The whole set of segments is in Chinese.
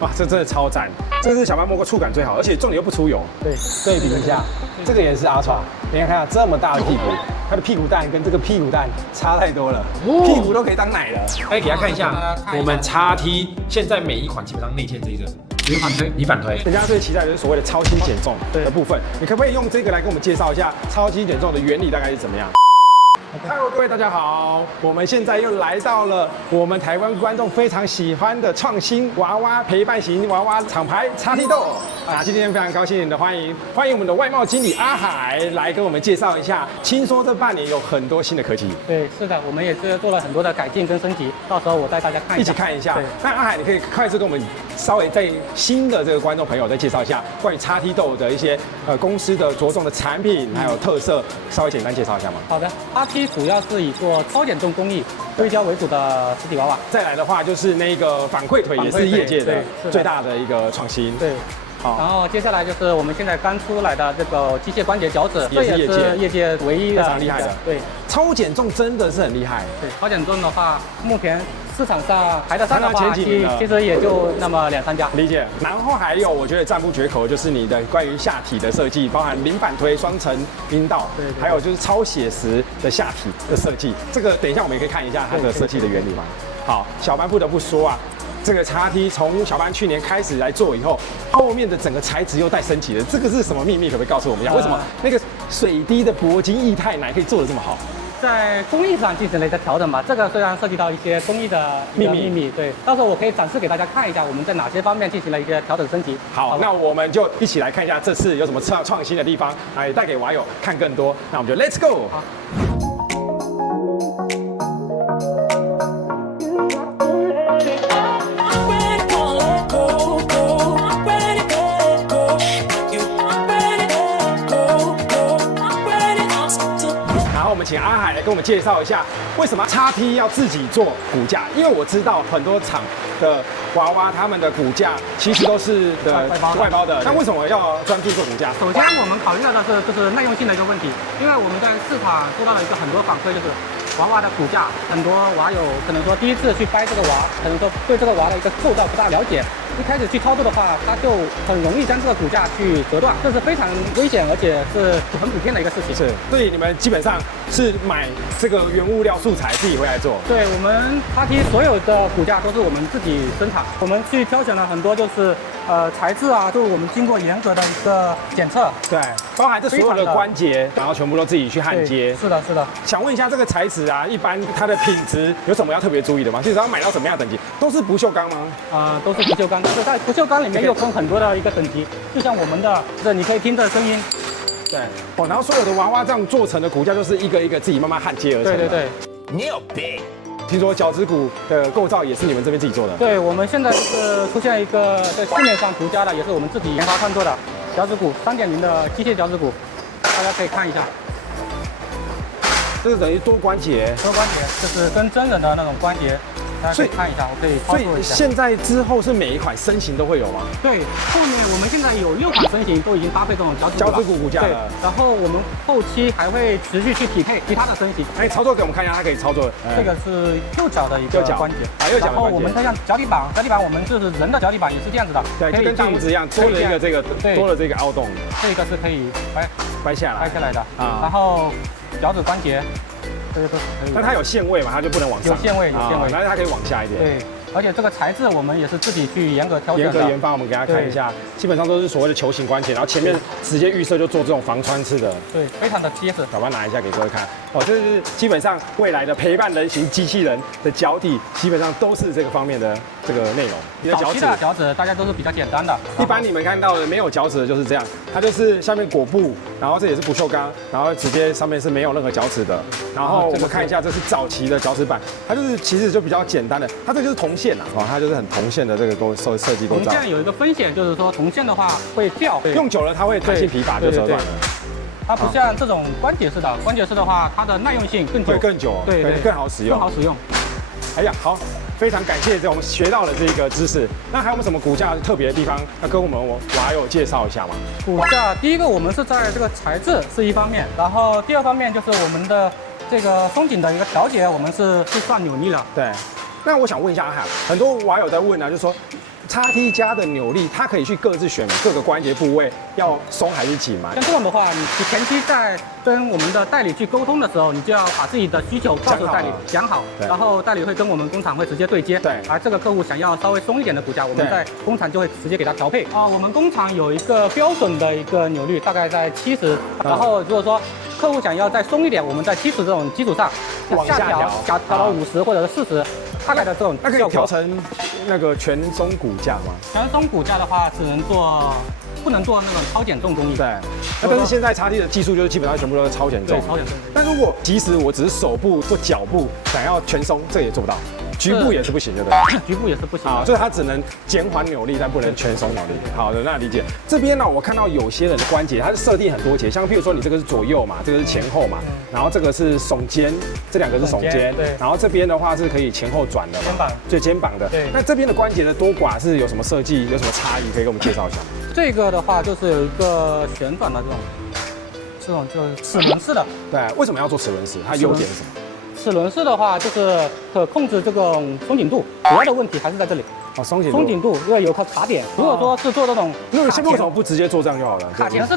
哇，这真的超赞！这是小班摸过触感最好，而且重点又不出油。对，对比一下，这个也是阿传，你看看这么大的屁股，它的屁股蛋跟这个屁股蛋差太多了，屁股都可以当奶了。哎，给大家看一下，我们 XT 现在每一款基本上内嵌这一个。离反推，人家最期待的就是所谓的超轻减重的部分。你可不可以用这个来跟我们介绍一下超轻减重的原理大概是怎么样？Hello， 各位大家好，我们现在又来到了我们台湾观众非常喜欢的创新娃娃陪伴型娃娃厂牌XT豆啊！今天非常高兴的欢迎我们的外贸经理阿海来跟我们介绍一下，听说这半年有很多新的科技。对，是的，我们也是做了很多的改进跟升级，到时候我带大家看一下。一起看一下。对，那阿海，你可以快速跟我们稍微在新的这个观众朋友再介绍一下关于XT豆的一些公司的着重的产品还有特色，稍微简单介绍一下吗？好的，XT主要是以做超减重工艺硅胶为主的实体娃娃。再来的话就是那个反馈腿，也是业界的最大的一个创新。对。好，然后接下来就是我们现在刚出来的这个机械关节脚趾，也是业界唯一的非常厉害的。对，超减重真的是很厉害。对，超减重的话，目前市场上排得上的话，其实也就那么2-3家。理解。然后还有，我觉得赞不绝口的就是你的关于下体的设计，包含零反推、双层阴道，对，还有就是超写实的下体的设计。这个等一下我们也可以看一下它的设计的原理嘛。好，小班不得不说啊。这个XT从小班去年开始来做以后，后面的整个材质又带升级了。这个是什么秘密？可不可以告诉我们一下？为什么那个水滴的铂金液态奶可以做得这么好？在工艺上进行了一个调整吧。这个虽然涉及到一些工艺的秘密，对，到时候我可以展示给大家看一下，我们在哪些方面进行了一些调整升级。好，那我们就一起来看一下这次有什么创新的地方，来带给网友看更多。那我们就 Let's go。好请阿海来跟我们介绍一下，为什么XT要自己做骨架？因为我知道很多厂的娃娃，他们的骨架其实都是外包的。那为什么要专注做骨架？首先，我们考虑到的就是耐用性的一个问题，因为我们在市场收到了一个很多反馈，就是娃娃的骨架，很多娃友可能说第一次去掰这个娃，可能说对这个娃的一个构造不大了解。一开始去操作的话，它就很容易将这个骨架去折断，这是非常危险，而且是很普遍的一个事情。是，所以你们基本上是买这个原物料素材自己回来做。对，我们XT所有的骨架都是我们自己生产，我们去挑选了很多就是材质啊，都是我们经过严格的一个检测。对，包含这所有的关节，然后全部都自己去焊接。是的，是的。想问一下，这个材质啊，一般它的品质有什么要特别注意的吗？就是要买到什么样的等级？都是不锈钢吗？都是不锈钢。但是在不锈钢里面又分很多的一个等级，就像我们的，这你可以听这声音。对。哦，然后所有的娃娃这样做成的骨架，就是一个一个自己慢慢焊接而成。对对对。你有病！听说脚趾骨的构造也是你们这边自己做的？对，我们现在就是出现一个在市面上独家的，也是我们自己研发创作的脚趾骨3.0的机械脚趾骨，大家可以看一下。这个等于多关节，就是跟真人的那种关节。大家可以看一下，我可以操作一下。所以现在之后是每一款身形都会有吗？对，后面我们现在有6款身形都已经搭配这种脚趾骨骨架了。对，然后我们后期还会持续去匹配其他的身形。哎，操作给我们看一下，它可以操作。这个是右脚的一个关节，右脚。然后我们看像脚底板我们就是人的脚底板也是这样子的，对，就跟大拇指一样，多了一个多了这个凹洞。这个是可以掰下来的啊。然后脚趾关节。这个都是可以。那它有限位嘛？它就不能往上。有限位，但是它可以往下一点。对，而且这个材质我们也是自己去严格挑选的。严格研发，我们给大家看一下，基本上都是所谓的球形关节，然后前面直接预设就做这种防穿刺的。对，非常的结实。小班拿一下给各位看。哦，这是基本上未来的陪伴人形机器人的脚底，基本上都是这个方面的这个内容。早期的脚趾大家都是比较简单的，一般你们看到的没有脚趾的就是这样，它就是下面裹布，然后这也是不锈钢，然后直接上面是没有任何脚趾的。然后我们看一下，这是早期的脚趾板，它就是其实就比较简单的，它这就是铜线啊，它就是很铜线的这个设计构造。铜线有一个风险，就是说铜线的话会掉，用久了它会弹性疲乏就折断了。它不像这种关节式的，关节式的话，它的耐用性更久，会更久，对，更好使用，哎呀，好，非常感谢我们学到了这个知识。那还有没有什么骨架特别的地方要跟我们娃友介绍一下吗？骨架第一个我们是在这个材质是一方面，然后第二方面就是我们的这个松紧的一个调节，我们是算扭力了。对。那我想问一下阿海，很多娃友在问啊，就是说 XT 加的扭力，它可以去各自选各个关节部位要松还是紧吗？像这种的话，你前期在跟我们的代理去沟通的时候，你就要把自己的需求告诉代理，讲好，然后代理会跟我们工厂会直接对接。对，而这个客户想要稍微松一点的骨架，我们在工厂就会直接给他调配。我们工厂有一个标准的一个扭率，大概在70，然后如果说客户想要再松一点，我们在70这种基础上往下调到50或者是40。大概的这种，那可以调成那个全松骨架吗？全松骨架的话，只能做，不能做那种超减重工艺。对，那但是现在XT的技术就是基本上全部都是超减重。对，超减重。但如果即使我只是手部或脚部想要全松，这也做不到。局部也是不行，对不对？局部也是不行啊，就是它只能减缓扭力，但不能全松扭力。好的，那理解。这边呢，我看到有些人的关节它是设定很多节，像譬如说你这个是左右嘛，这个是前后嘛，然后这个是耸肩，这两个是耸肩，对。然后这边的话是可以前后转的，肩膀，对，肩膀的。对。那这边的关节的多寡是有什么设计，有什么差异，可以给我们介绍一下吗？这个的话就是有一个旋转的这种就是齿轮式的。对，为什么要做齿轮式？它优点是什么？齿轮式的话，就是可控制这种松紧度，主要的问题还是在这里。哦，松紧度，因为有个卡点。如果说是做这种，因为现在为什么不直接做这样就好了？卡钳式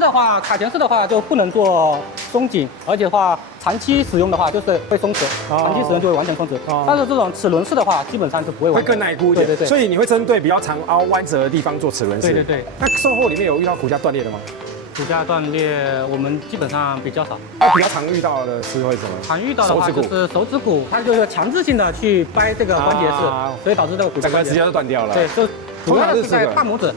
的话就不能做松紧，而且的话长期使用的话就是会松弛，长期使用就会完全松弛。但是这种齿轮式的话，基本上就不会完全，会更耐估一点。对。所以你会针对比较长凹弯折的地方做齿轮式。对。那售后里面有遇到骨架断裂的吗？骨架断裂，我们基本上比较少。比较常遇到的是会什么？常遇到的话就是手指骨，它就是强制性的去掰这个关节式，所以导致这个骨架直接就断掉了。对，就主要是在大拇指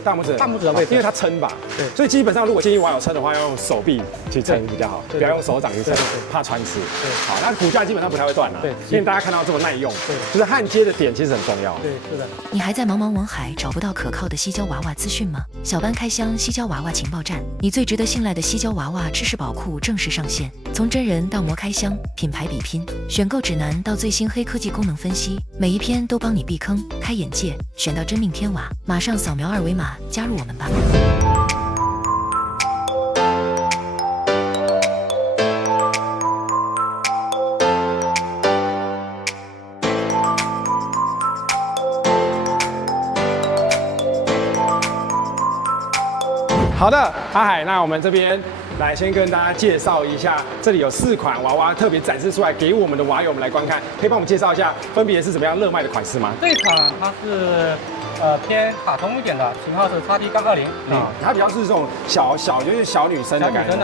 的位置，因为它撑吧。对。所以基本上如果建议网友撑的话，要用手臂去撑比较好，不要用手掌去撑，怕穿刺。对。好，那骨架基本上不太会断了。对。因为大家看到这么耐用，对，就是焊接的点其实很重要。对，是的。你还在茫茫网海找不到可靠的矽胶娃娃资讯吗？小班开箱矽胶娃娃情报站，你最值得信赖的矽胶娃娃知识宝库正式上线。从真人到模开箱，品牌比拼，选购指南到最新黑科技功能分析，每一篇都帮你避坑、开眼界，选到真命天娃，马上扫描2维码加入我们吧。好的，阿海，那我们这边来先跟大家介绍一下，这里有4款娃娃特别展示出来给我们的娃友们来观看，可以帮我们介绍一下分别是怎么样热卖的款式吗？这一款它是偏卡通一点的，型号是XT-20。它比较是这种就是小女生的感觉。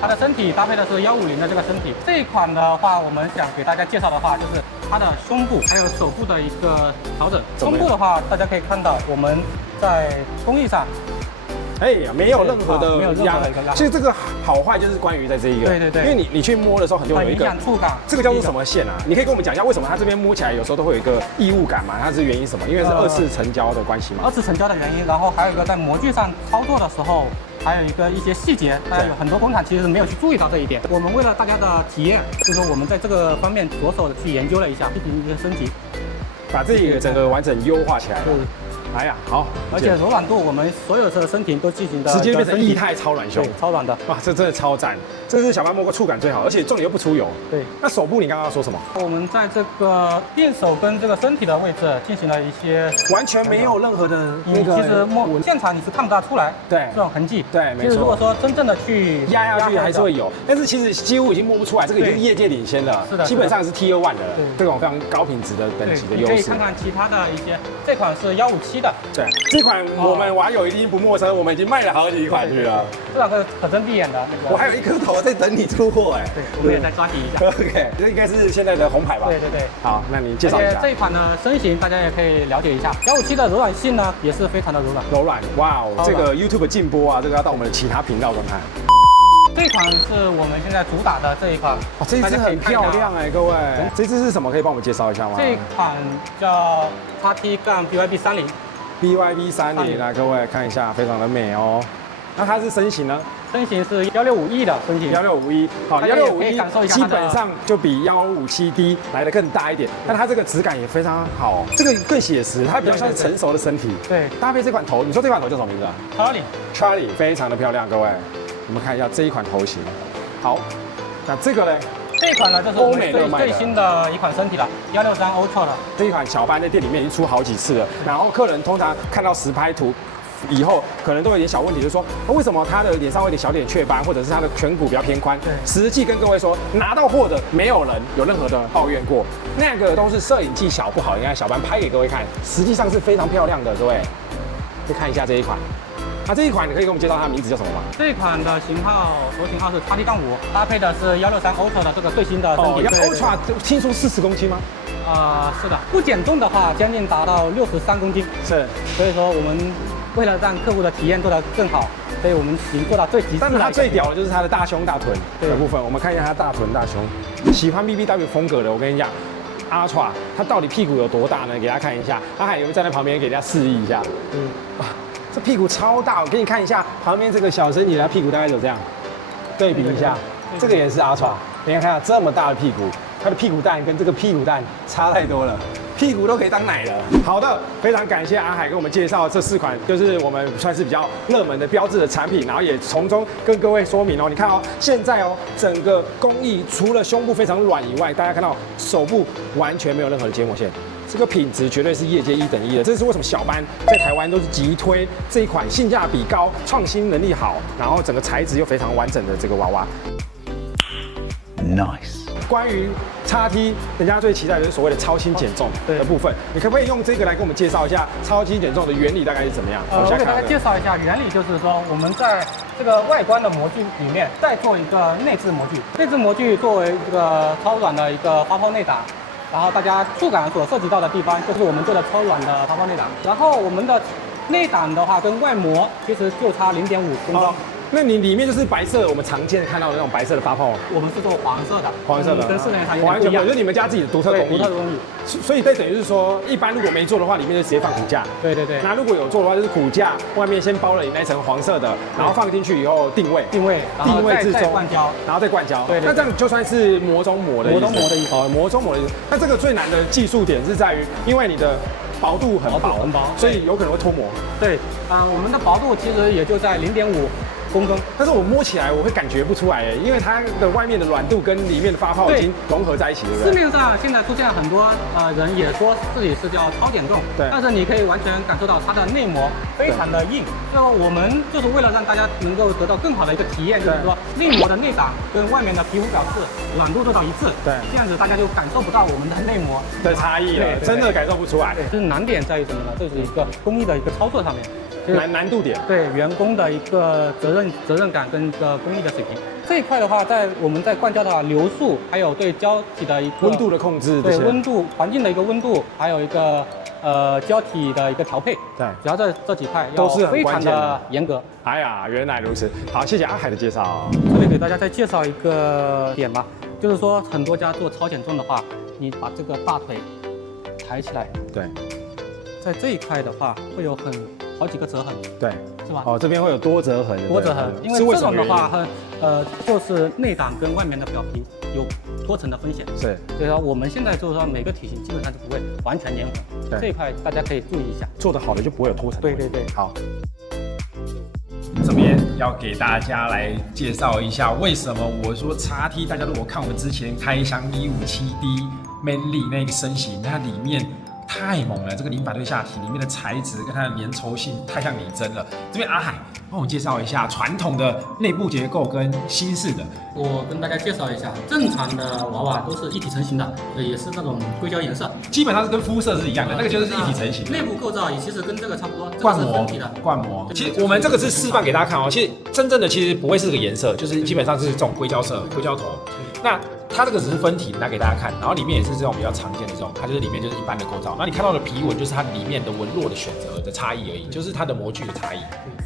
它的身体搭配的是150的这个身体。这一款的话，我们想给大家介绍的话，就是它的胸部还有手部的一个调整。胸部的话，大家可以看到我们在工艺上。没有任何的压力。其实这个好坏就是关于在这一个，对，因为你去摸的时候，很多人有一个触感，这个叫做什么线啊？你可以跟我们讲一下，为什么它这边摸起来有时候都会有一个异物感嘛？它是原因什么？因为是2次成胶的关系嘛。2次成胶的原因，然后还有一个在模具上操作的时候，还有一些细节，大家有很多工厂其实没有去注意到这一点。我们为了大家的体验，就是说我们在这个方面着手的去研究了一下，进行一个升级，把这个整个完整优化起来。哎呀，好，而且柔软度我们所有的身体都进行的直接变成液态超软胸，超软的。哇，这真的超赞，这是小班摸过触感最好，而且重点又不出油。对，那手部你刚刚要说什么？我们在这个垫手跟这个身体的位置进行了一些完全没有任何的那个，其实现场你是看不大出来，对这种痕迹。对，没错。其实如果说真正的去压下去还是会有，但是其实几乎已经摸不出来，这个已经是业界领先的，是的，基本上是 Tier 1的这种非常高品质的等级的优势。可以看看其他的一些，这款是157的，对。这款我们网友一定不陌生，我们已经卖了好几款去了。这两个可睁闭眼的，我还有1颗头在等你出货哎。对，我们也在抓紧一下。OK， 这应该是现在的红牌吧？对。好，那你介绍一下。这一款呢，身形大家也可以了解一下。157的柔软性呢，也是非常的柔软。柔软，哇哦，这个 YouTube 禁播啊，这个要到我们的其他频道观看。这款是我们现在主打的这一款，这一支很漂亮哎，各位，这支是什么？可以帮我们介绍一下吗？这一款叫 XT-BYB30。BYB30来，各位看一下，非常的美哦。那它是身形呢？身形是165E的身形，165E，好，165E基本上就比157D 来的更大一点，但它这个质感也非常好，这个更写实，它比较像是成熟的身体。对，搭配这款头，你说这款头叫什么名字啊 ？Charlie，非常的漂亮，各位，我们看一下这一款头型。好，那这个呢？这一款呢，就是我们最新的一款身体了，163 Ultra 了。这一款小班在店里面已经出好几次了，然后客人通常看到实拍图以后，可能都有点小问题，就是说为什么他的脸上会有点小点雀斑，或者是他的颧骨比较偏宽。对，实际跟各位说，拿到货的没有人有任何的抱怨过，那个都是摄影技巧不好，你看小班拍给各位看，实际上是非常漂亮的，各位可以看一下这一款。那这一款你可以给我们介绍它的名字叫什么吗？这一款的型号轴型号是 XT-5，搭配的是163 Ultra 的这个最新的身体。Ultra 听说40公斤吗？是的，不减重的话将近达到63公斤。是，所以说我们为了让客户的体验做得更好，所以我们已经做到最极致。但是它最屌的就是它的大胸大臀的部分，我们看一下它大臀大胸。喜欢 BBW 风格的，我跟你讲。Ultra 它到底屁股有多大呢？给大家看一下，他还有站在旁边给大家示意一下。哇，这屁股超大，我给你看一下旁边这个小身体，它屁股大概有这样，对比一下，这个也是 Ultra， 你看看这么大的屁股，它的屁股蛋跟这个屁股蛋差太多了。屁股都可以当奶了。好的，非常感谢阿海给我们介绍这4款，就是我们算是比较热门的标志的产品，然后也从中跟各位说明哦。你看哦，现在哦，整个工艺除了胸部非常软以外，大家看到手部完全没有任何的结膜线。这个品质绝对是业界1等1的，这是为什么小班在台湾都是急推这一款性价比高、创新能力好，然后整个材质又非常完整的这个娃娃。Nice。关于XT，人家最期待的是所谓的超轻减重的部分，你可不可以用这个来给我们介绍一下超轻减重的原理大概是怎么样？我给大家介绍一下原理，就是说我们在这个外观的模具里面再做一个内置模具，内置模具作为这个超软的一个发泡内胆。然后大家触感所涉及到的地方，就是我们做的超软的发泡内胆。然后我们的内胆的话，跟外膜其实就差0.5公分。那你里面就是白色，我们常见看到的那种白色的发泡。我们是做黄色的，黄色的，跟市面上完全不一样，就是你们家自己的独特工艺。独特工艺。所以这等于是说，一般如果没做的话，里面就直接放骨架。对对对。那如果有做的话，就是骨架外面先包了你那层黄色的，然后放进去以后定位至中，灌胶，然后再灌胶。对。那这样就算是模中模的意思。模中模的意思。哦，模中模的意思。那这个最难的技术点是在于，因为你的薄度很薄，所以有可能会脱模。对。我们的薄度其实也就在0.5公分，但是我摸起来我会感觉不出来耶，因为它的外面的软度跟里面的发泡已经融合在一起，对不对？市面上现在出现很多人也说自己是叫超减重，对，但是你可以完全感受到它的内膜非常的硬。所以我们就是为了让大家能够得到更好的一个体验，就是说内膜的内胆跟外面的皮肤表示软度做到一致，对，这样子大家就感受不到我们的内膜的差异了，真的感受不出来。就是难点在于什么呢？这是一个工艺的一个操作上面。难度点，对员工的一个责任感跟一个工艺的水平这一块的话，我们在灌胶的流速，还有对胶体的一个温度的控制，对温度环境的一个温度，还有一个胶体的一个调配，对，主要这几块都是非常的严格。哎呀，原来如此，好，谢谢阿海的介绍。这里给大家再介绍一个点吧，就是说很多家做超减重的话，你把这个大腿抬起来，对，在这一块的话会有好几个折痕，对，是吧？哦，这边会有多折痕，因为这种的话，就是内胆跟外面的表皮有脱层的风险，是，所以说我们现在就是说每个体型基本上就不会完全粘合，这一块大家可以注意一下，做得好的就不会有脱层。对对对，好。这边要给大家来介绍一下，为什么我说XT，大家如果看我们之前开箱157D Manly 那个身形，它里面太猛了，这个零反对下体里面的材质跟它的粘稠性太像拟真了。这边阿海帮我介绍一下传统的内部结构跟新式的。我跟大家介绍一下，正常的娃娃都是一体成型的，也是那种硅胶颜色，基本上是跟肤色是一样的，那个就是一体成型。内部构造也其实跟这个差不多，灌模的灌模。其实我们这个是示范给大家看哦，其实真正的其实不会是这个颜色，就是基本上是这种硅胶色、硅胶头。那它这个只是分体拿给大家看，然后里面也是这种比较常见的这种，它就是里面就是一般的构造。那你看到的皮纹就是它里面的纹路的选择的差异而已，就是它的模具的差异。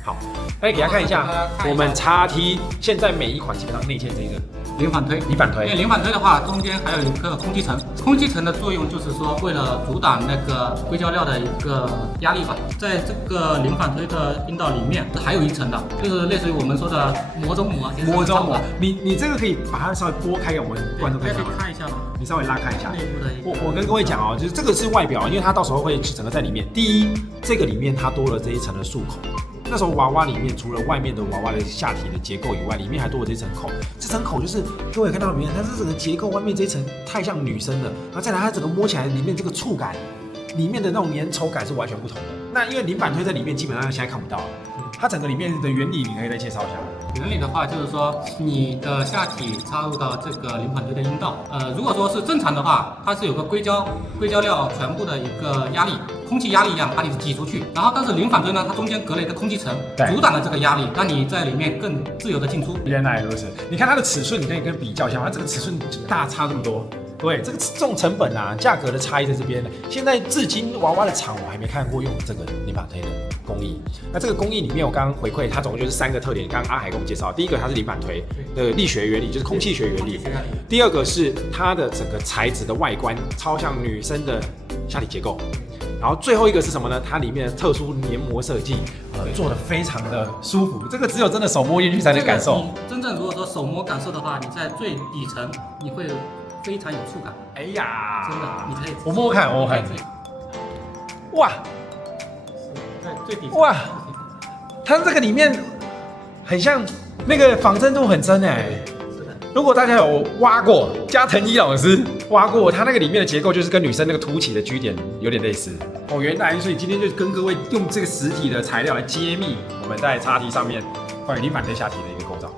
好，那给大家看一下，我们XT现在每一款基本上内嵌这个零反推，因为零反推的话，中间还有一个空气层，空气层的作用就是说为了阻挡那个硅胶料的一个压力吧，在这个零反推的阴道里面还有一层的，就是类似于我们说的膜中膜。膜中膜，你这个可以把它稍微拨开给我们观众看一下吗？你稍微拉开一下。内部的一个，我跟各位讲哦，就是这个是外表，因为它到时候会整个在里面。第一，这个里面它多了这一层的束口。那时候娃娃里面除了外面的娃娃的下体的结构以外，里面还多了这层口。这层口就是各位看到里面，它是整个结构外面这一层太像女生了，然后再来它整个摸起来里面这个触感，里面的那种粘稠感是完全不同的。那因为零反推在里面基本上现在看不到了，它整个里面的原理你可以再介绍一下。原理的话，就是说你的下体插入到这个零反推的阴道，如果说是正常的话，它是有个硅胶料全部的一个压力，空气压力一样把你挤出去。然后但是零反推呢，它中间隔了一个空气层，阻挡了这个压力，让你在里面更自由的进出。原来如此，你看它的尺寸，你可以跟比较一下，它这个尺寸大差这么多。对，这种成本啊，价格的差异在这边。现在至今娃娃的厂我还没看过用这个零反推的工艺。那这个工艺里面，我刚刚回馈它总共就是3个特点。刚刚阿海给我们介绍，第一个它是零反推的力学原理，就是空气学原理；第二个是它的整个材质的外观超像女生的下体结构。然后最后一个是什么呢？它里面的特殊黏膜设计，做的非常的舒服。这个只有真的手摸进去才能感受。真正如果说手摸感受的话，你在最底层你会非常有触感。哎呀，真的，你可以我摸摸看，我摸摸看。哇，在最底层。哇，它这个里面很像那个仿真度很真哎。如果大家有挖过，加藤一老师挖过，它那个里面的结构就是跟女生那个凸起的G点有点类似。哦，原来所以今天就跟各位用这个实体的材料来揭秘我们在叉T上面关于零反推下体的一个构造。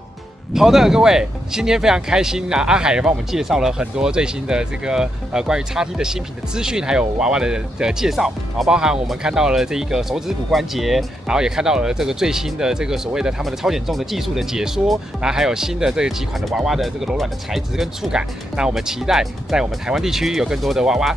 好的，各位，今天非常开心啊！阿海也帮我们介绍了很多最新的这个关于叉T的新品的资讯，还有娃娃的介绍，然后包含我们看到了这一个手指骨关节，然后也看到了这个最新的这个所谓的他们的超减重的技术的解说，然后还有新的这个几款的娃娃的这个柔软的材质跟触感。那我们期待在我们台湾地区有更多的娃娃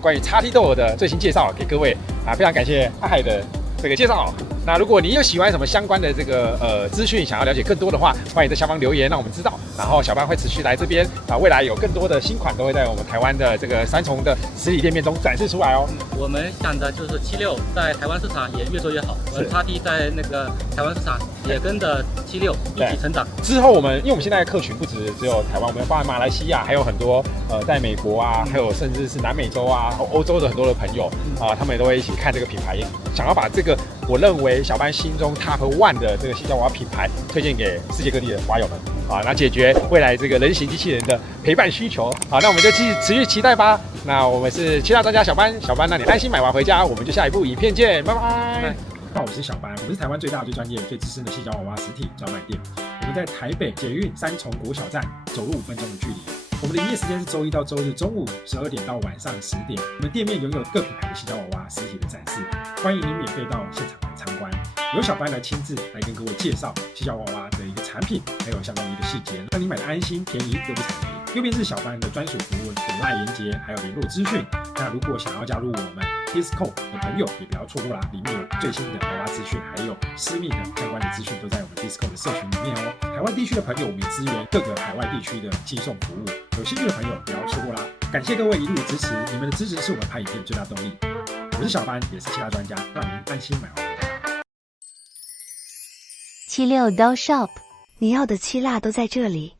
关于叉T豆的最新介绍给各位啊！非常感谢阿海的这个介绍。那如果你有喜欢什么相关的这个资讯，想要了解更多的话，欢迎在下方留言让我们知道。然后小班会持续来这边啊，未来有更多的新款都会在我们台湾的这个3重的实体店面中展示出来哦。我们想的就是76在台湾市场也越做越好，我们叉T在那个台湾市场也跟着76一起成长。之后因为我们现在的客群不只有台湾，我们包含马来西亚，还有很多在美国啊，还有甚至是南美洲啊、欧洲的很多的朋友啊，他们也都会一起看这个品牌，想要把这个我认为小班心中 Top 1的这个矽胶娃娃品牌推荐给世界各地的娃友们啊，那解决未来这个人形机器人的陪伴需求。好，那我们就持续期待吧。那我们是7大专家小班让你安心买娃回家，我们就下一部影片见，拜拜。那我是小班，我们是台湾最大、最专业、最资深的矽胶娃娃实体专卖店。我们在台北捷运3重国小站走路5分钟的距离。我们的营业时间是周一到周日中午12点到晚上10点。我们店面拥有各品牌的矽胶娃娃实体的展示，欢迎您免费到现场来参观，由小班来亲自来跟各位介绍矽胶娃娃的一个产品，还有相关的一个细节，让你买的安心、便宜又不踩雷。右边是小班的专属服务，有LINE连结，还有联络资讯。那如果想要加入我们 Discord 的朋友，也不要错过啦，里面有最新的娃娃资讯，还有私密的相关的资讯都在我们 Discord 的社群里面哦。台湾地区的朋友，我们也支援各个海外地区的寄送服务，有兴趣的朋友不要错过啦。感谢各位一路的支持，你们的支持是我们拍影片最大动力。我是小班，也是7大专家，让您安心买娃回家。76 Doll Shop，你要的7辣都在这里。